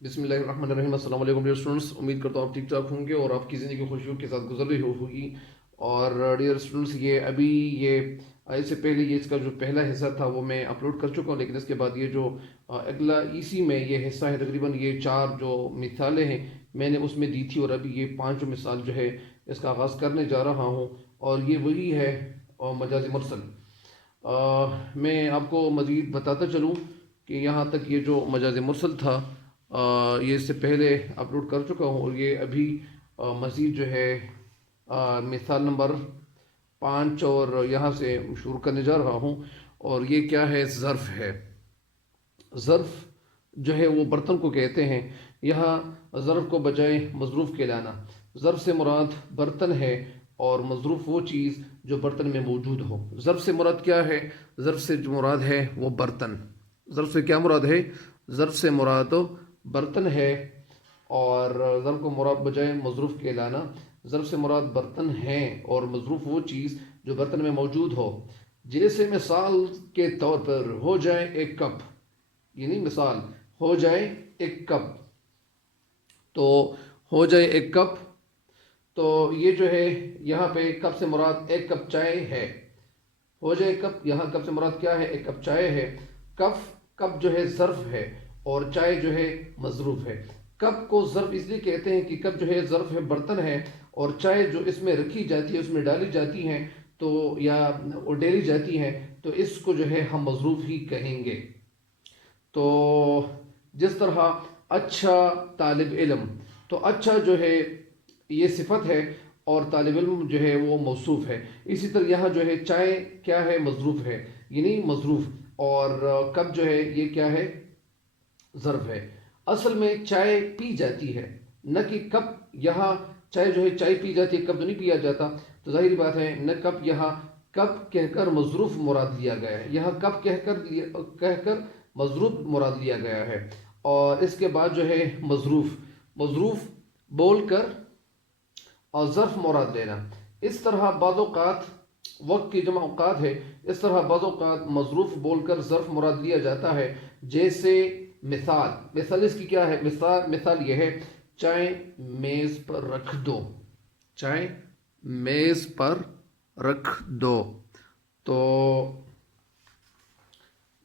بسم اللہ الرحمن الرحیم۔ السلام علیکم ڈیئر اسٹوڈنٹس، امید کرتا ہوں آپ ٹھیک ٹھاک ہوں گے اور آپ کی زندگی خوشیوں کے ساتھ گزر رہی ہوگی۔ اور ڈیئر اسٹوڈنٹس، یہ اس سے پہلے یہ اس کا جو پہلا حصہ تھا وہ میں اپلوڈ کر چکا ہوں، لیکن اس کے بعد یہ جو اگلا اسی میں یہ حصہ ہے، تقریباً یہ 4 جو مثالیں ہیں میں نے اس میں دی تھی، اور ابھی یہ 5 مثال جو ہے اس کا آغاز کرنے جا رہا ہوں، اور یہ وہی ہے مجاز مرسل۔ میں آپ کو مزید بتاتا چلوں کہ یہاں تک یہ جو مجاز مرسل تھا یہ اس سے پہلے اپلوڈ کر چکا ہوں، اور یہ ابھی مزید جو ہے مثال نمبر 5 اور یہاں سے شروع کرنے جا رہا ہوں۔ اور یہ کیا ہے؟ ظرف ہے۔ ظرف جو ہے وہ برتن کو کہتے ہیں۔ یہاں ظرف کو بجائے مظروف کے لانا۔ ظرف سے مراد برتن ہے اور مظروف وہ چیز جو برتن میں موجود ہو۔ ظرف سے مراد کیا ہے؟ ظرف سے جو مراد ہے وہ برتن۔ ظرف سے کیا مراد ہے؟ ظرف سے مراد برتن ہے، اور ظرف کو مراد بجائے مظروف کے لانا۔ ظرف سے مراد برتن ہیں اور مظروف وہ چیز جو برتن میں موجود ہو۔ جیسے مثال کے طور پر ہو جائے ایک کپ، یعنی مثال ہو جائے ایک کپ، تو ہو جائے ایک کپ، تو یہ جو ہے یہاں پہ کپ سے مراد ایک کپ چائے ہے۔ ہو جائے کپ، یہاں کپ سے مراد کیا ہے؟ ایک کپ چائے ہے۔ کپ جو ہے ظرف ہے اور چائے جو ہے مظروف ہے۔ کپ کو ظرف اس لیے کہتے ہیں کہ کپ جو ہے ظرف ہے، برتن ہے، اور چائے جو اس میں رکھی جاتی ہے، اس میں ڈالی جاتی ہیں تو یا ڈیلی جاتی ہیں، تو اس کو جو ہے ہم مظروف ہی کہیں گے۔ تو جس طرح اچھا طالب علم، تو اچھا جو ہے یہ صفت ہے اور طالب علم جو ہے وہ موصوف ہے، اسی طرح یہاں جو ہے چائے کیا ہے؟ مظروف ہے، یعنی مظروف، اور کپ جو ہے یہ کیا ہے؟ ظرف ہے۔ اصل میں چائے پی جاتی ہے، نہ کہ کپ۔ یہاں چائے جو ہے چائے پی جاتی ہے، کپ تو نہیں پیا جاتا، تو ظاہری بات ہے نہ کپ، یہاں کپ کہہ کر مظروف مراد لیا گیا ہے، یہاں کپ کہہ کر مظروف مراد لیا گیا ہے۔ اور اس کے بعد جو ہے مظروف بول کر اور ظرف مراد لینا۔ اس طرح بعض اوقات وقت کی جمع اوقات ہے، اس طرح بعض اوقات مظروف بول کر ظرف مراد لیا جاتا ہے۔ جیسے مثال اس کی کیا ہے؟ مثال یہ ہے، چائے میز پر رکھ دو۔ چائے میز پر رکھ دو، تو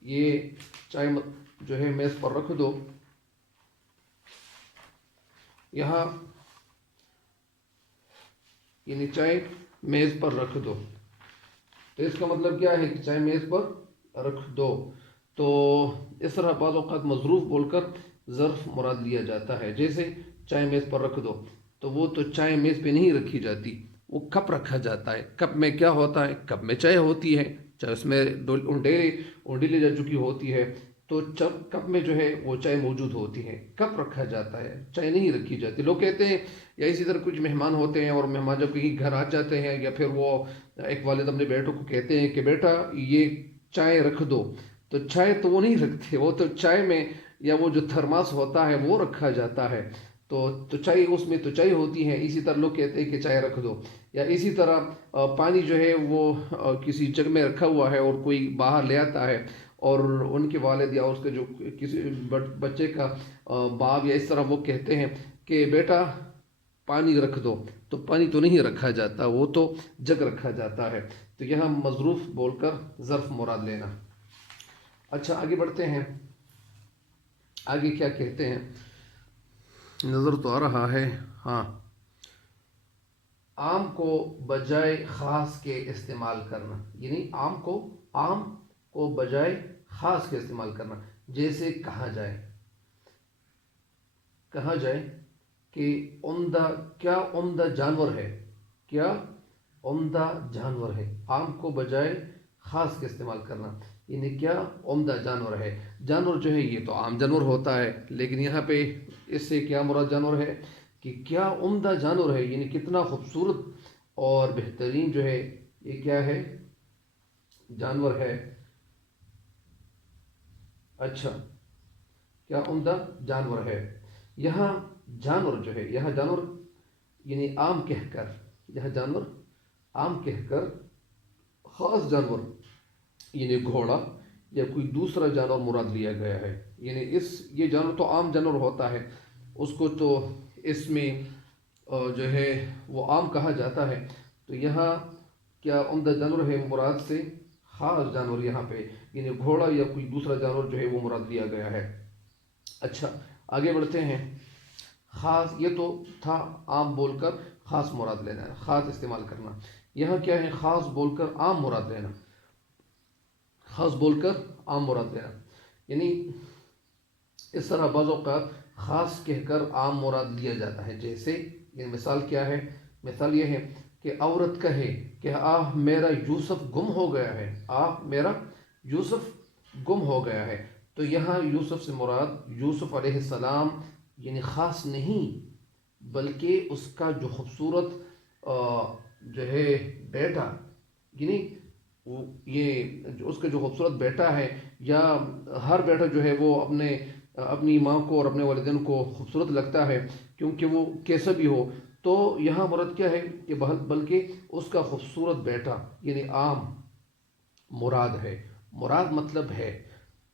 یہ چائے جو ہے میز پر رکھ دو، یہاں یعنی چائے میز پر رکھ دو، تو اس کا مطلب کیا ہے کہ چائے میز پر رکھ دو۔ تو اس طرح بعض اوقات مظروف بول کر ظرف مراد لیا جاتا ہے۔ جیسے چائے میز پر رکھ دو، تو وہ تو چائے میز پہ نہیں رکھی جاتی، وہ کپ رکھا جاتا ہے۔ کپ میں کیا ہوتا ہے؟ کپ میں چائے ہوتی ہے، چاہے اس میں اونڈی جا چکی ہوتی ہے، تو کپ میں جو ہے وہ چائے موجود ہوتی ہے، کپ رکھا جاتا ہے، چائے نہیں رکھی جاتی۔ لوگ کہتے ہیں، یا اسی طرح کچھ مہمان ہوتے ہیں، اور مہمان جب کہیں گھر آ جاتے ہیں، یا پھر وہ ایک والد اپنے بیٹوں کو کہتے ہیں کہ بیٹا یہ چائے رکھ دو، تو چائے تو وہ نہیں رکھتے، وہ تو چائے میں یا وہ جو تھرماس ہوتا ہے وہ رکھا جاتا ہے، تو چائے اس میں تو چائے ہوتی ہے۔ اسی طرح لوگ کہتے ہیں کہ چائے رکھ دو، یا اسی طرح پانی جو ہے وہ کسی جگ میں رکھا ہوا ہے اور کوئی باہر لے آتا ہے، اور ان کے والد یا اس کے جو کسی بچے کا باپ یا اس طرح وہ کہتے ہیں کہ بیٹا پانی رکھ دو، تو پانی تو نہیں رکھا جاتا، وہ تو جگ رکھا جاتا ہے۔ تو یہاں مظروف بول کر ظرف مراد لینا۔ اچھا آگے بڑھتے ہیں، آگے کیا کہتے ہیں؟ نظر تو آ رہا ہے، ہاں۔ عام کو بجائے خاص کے استعمال کرنا، یعنی عام کو بجائے خاص کے استعمال کرنا۔ جیسے کہا جائے کہ کیا عمدہ جانور ہے، کیا عمدہ جانور ہے۔ عام کو بجائے خاص کے استعمال کرنا، یعنی کیا عمدہ جانور ہے۔ جانور جو ہے یہ تو عام جانور ہوتا ہے، لیکن یہاں پہ اس سے کیا مراد جانور ہے کہ کیا عمدہ جانور ہے، یعنی کتنا خوبصورت اور بہترین جو ہے یہ کیا ہے؟ جانور ہے۔ اچھا، کیا عمدہ جانور ہے۔ یہاں جانور جو ہے، یہاں جانور یعنی عام کہہ کر، یہاں جانور عام کہہ کر خاص جانور یعنی گھوڑا یا کوئی دوسرا جانور مراد لیا گیا ہے۔ یعنی یہ جانور تو عام جانور ہوتا ہے، اس کو تو اس میں جو ہے وہ عام کہا جاتا ہے، تو یہاں کیا عمدہ جانور ہے مراد سے خاص جانور یہاں پہ، یعنی گھوڑا یا کوئی دوسرا جانور جو ہے وہ مراد لیا گیا ہے۔ اچھا آگے بڑھتے ہیں۔ خاص یہ تو تھا عام بول کر خاص مراد لینا، خاص استعمال کرنا۔ یہاں کیا ہے؟ خاص بول کر عام مراد لینا، خاص بول کر عام مراد لینا، یعنی اس طرح بعض اوقات خاص کہہ کر عام مراد لیا جاتا ہے۔ جیسے یعنی مثال کیا ہے؟ مثال یہ ہے کہ عورت کہے کہ آہ میرا یوسف گم ہو گیا ہے، آہ میرا یوسف گم ہو گیا ہے، تو یہاں یوسف سے مراد یوسف علیہ السلام یعنی خاص نہیں، بلکہ اس کا جو خوبصورت جو ہے بیٹا، یعنی یہ جو اس کا جو خوبصورت بیٹا ہے، یا ہر بیٹا جو ہے وہ اپنی ماں کو اور اپنے والدین کو خوبصورت لگتا ہے، کیونکہ وہ کیسا بھی ہو، تو یہاں مراد کیا ہے کہ بلکہ اس کا خوبصورت بیٹا یعنی عام مراد ہے، مراد مطلب ہے،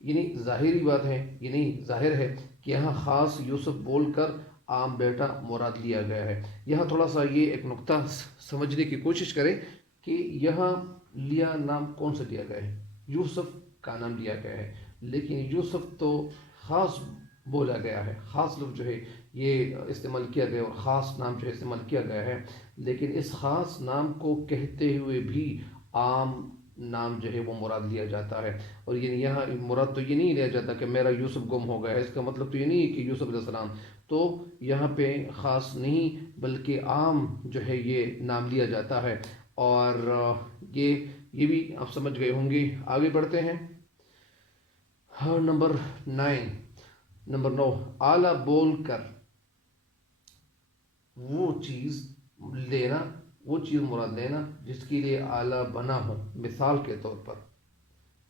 یعنی ظاہری بات ہے، یعنی ظاہر ہے کہ یہاں خاص یوسف بول کر عام بیٹا مراد لیا گیا ہے۔ یہاں تھوڑا سا یہ ایک نقطہ سمجھنے کی کوشش کریں کہ یہاں لیا نام کون سا لیا گیا ہے؟ یوسف کا نام لیا گیا ہے، لیکن یوسف تو خاص بولا گیا ہے، خاص لفظ جو ہے یہ استعمال کیا گیا اور خاص نام جو ہے استعمال کیا گیا ہے، لیکن اس خاص نام کو کہتے ہوئے بھی عام نام جو ہے وہ مراد لیا جاتا ہے۔ اور یہاں مراد تو یہ نہیں لیا جاتا کہ میرا یوسف گم ہو گیا ہے، اس کا مطلب تو یہ نہیں ہے کہ یوسف علیہ السلام، تو یہاں پہ خاص نہیں بلکہ عام جو ہے یہ نام لیا جاتا ہے، اور یہ بھی آپ سمجھ گئے ہوں گے۔ آگے بڑھتے ہیں۔ ہاں نمبر 9 اعلیٰ بول کر وہ چیز لینا، وہ چیز مراد لینا جس کے لیے اعلیٰ بنا ہو۔ مثال کے طور پر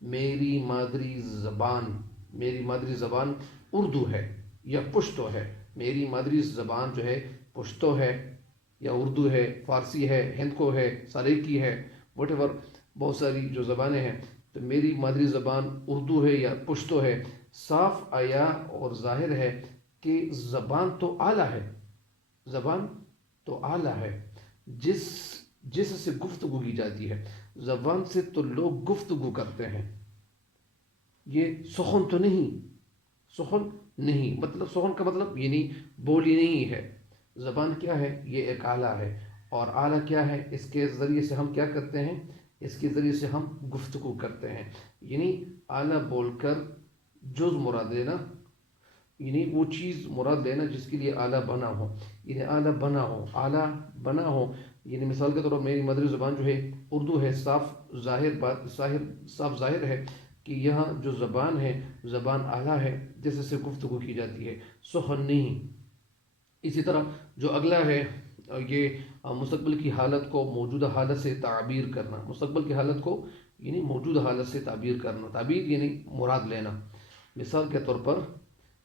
میری مادری زبان اردو ہے یا پشتو ہے، میری مادری زبان جو ہے پشتو ہے یا اردو ہے، فارسی ہے، ہندکو ہے، سریکی ہے، واٹ ایور، بہت ساری جو زبانیں ہیں، تو میری مادری زبان اردو ہے یا پشتو ہے۔ صاف آیا اور ظاہر ہے کہ زبان تو اعلیٰ ہے، زبان تو اعلیٰ ہے، جس سے گفتگو کی جاتی ہے، زبان سے تو لوگ گفتگو کرتے ہیں، یہ سخن تو نہیں، سخن نہیں، مطلب سخن کا مطلب یعنی بولی نہیں ہے، زبان کیا ہے؟ یہ ایک آلہ ہے، اور آلہ کیا ہے؟ اس کے ذریعے سے ہم کیا کرتے ہیں؟ اس کے ذریعے سے ہم گفتگو کرتے ہیں، یعنی آلہ بول کر جز مراد لینا، یعنی وہ چیز مراد لینا جس کے لیے آلہ بنا ہو، یعنی آلہ بنا ہو، آلہ بنا ہو، یعنی مثال کے طور پر میری مادری زبان جو ہے اردو ہے، صاف ظاہر ہے کہ یہاں جو زبان ہے زبان اعلیٰ ہے جس سے گفتگو کی جاتی ہے، سخن نہیں۔ اسی طرح جو اگلا ہے یہ مستقبل کی حالت کو موجودہ حالت سے تعبیر کرنا، مستقبل کی حالت کو یعنی موجودہ حالت سے تعبیر کرنا، تعبیر یعنی مراد لینا۔ مثال کے طور پر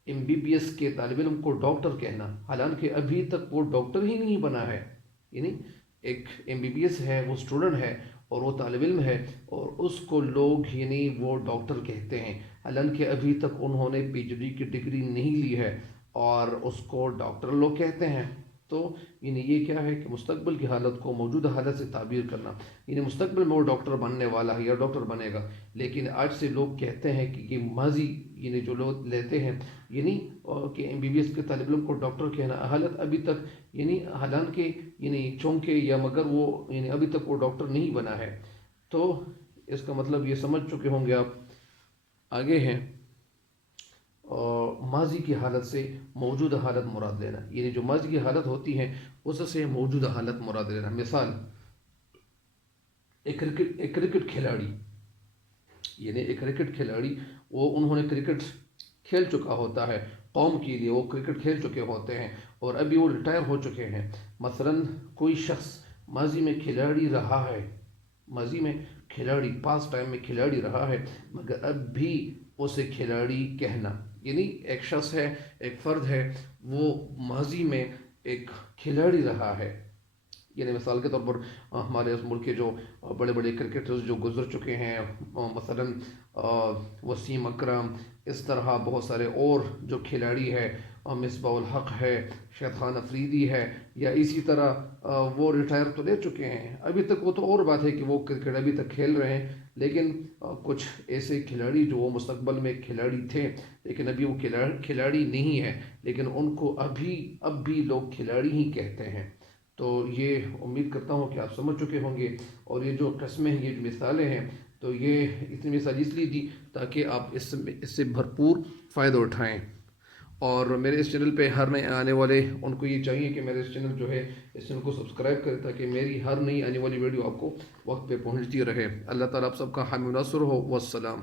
MBBS کے طالب علم کو ڈاکٹر کہنا، حالانکہ ابھی تک وہ ڈاکٹر ہی نہیں بنا ہے، یعنی ایک MBBS ہے، وہ اسٹوڈنٹ ہے اور وہ طالب علم ہے، اور اس کو لوگ یعنی وہ ڈاکٹر کہتے ہیں، حالانکہ ابھی تک انہوں نے PhD کی ڈگری نہیں لی ہے، اور اس کو ڈاکٹر لوگ کہتے ہیں۔ تو یعنی یہ کیا ہے کہ مستقبل کی حالت کو موجودہ حالت سے تعبیر کرنا، یعنی مستقبل میں وہ ڈاکٹر بننے والا ہے یا ڈاکٹر بنے گا، لیکن آج سے لوگ کہتے ہیں کہ یہ ماضی یعنی جو لوگ لیتے ہیں، یعنی کہ MBBS کے طالب علم کو ڈاکٹر کہنا، حالت ابھی تک یعنی حالانکہ یعنی چونکہ یا مگر وہ یعنی ابھی تک وہ ڈاکٹر نہیں بنا ہے، تو اس کا مطلب یہ سمجھ چکے ہوں گے آپ۔ آگے ہیں ماضی کی حالت سے موجودہ حالت مراد لینا، یعنی جو ماضی کی حالت ہوتی ہے اس سے موجودہ حالت مراد لینا۔ مثال ایک کرکٹ کھلاڑی، یعنی ایک کرکٹ کھلاڑی وہ انہوں نے کرکٹ کھیل چکا ہوتا ہے، قوم کے لیے وہ کرکٹ کھیل چکے ہوتے ہیں اور ابھی وہ ریٹائر ہو چکے ہیں۔ مثلا کوئی شخص ماضی میں کھلاڑی رہا ہے، ماضی میں کھلاڑی پاس ٹائم میں کھلاڑی رہا ہے، مگر اب بھی اسے کھلاڑی کہنا، یعنی ایک شخص ہے، ایک فرد ہے، وہ ماضی میں ایک کھلاڑی رہا ہے، یعنی مثال کے طور پر ہمارے اس ملک کے جو بڑے بڑے کرکٹرز جو گزر چکے ہیں، مثلاً وسیم اکرم، اس طرح بہت سارے اور جو کھلاڑی ہے، مصباح الحق ہے، شاہد خان افریدی ہے، یا اسی طرح وہ ریٹائر تو لے چکے ہیں، ابھی تک وہ تو اور بات ہے کہ وہ کرکٹ ابھی تک کھیل رہے ہیں، لیکن کچھ ایسے کھلاڑی جو وہ مستقبل میں کھلاڑی تھے لیکن ابھی وہ کھلاڑی نہیں ہے، لیکن ان کو اب بھی لوگ کھلاڑی ہی کہتے ہیں۔ تو یہ امید کرتا ہوں کہ آپ سمجھ چکے ہوں گے، اور یہ جو قسمیں ہیں، یہ جو مثالیں ہیں، تو یہ اتنی مثال اس لیے دی تاکہ آپ اس سے بھرپور فائدہ اٹھائیں۔ اور میرے اس چینل پہ ہر نئے آنے والے ان کو یہ چاہیے کہ میرے اس چینل جو ہے اس چینل کو سبسکرائب کریں تاکہ میری ہر نئی آنے والی ویڈیو آپ کو وقت پہ پہنچتی رہے۔ اللہ تعالیٰ آپ سب کا حامی و ناصر ہو۔ والسلام۔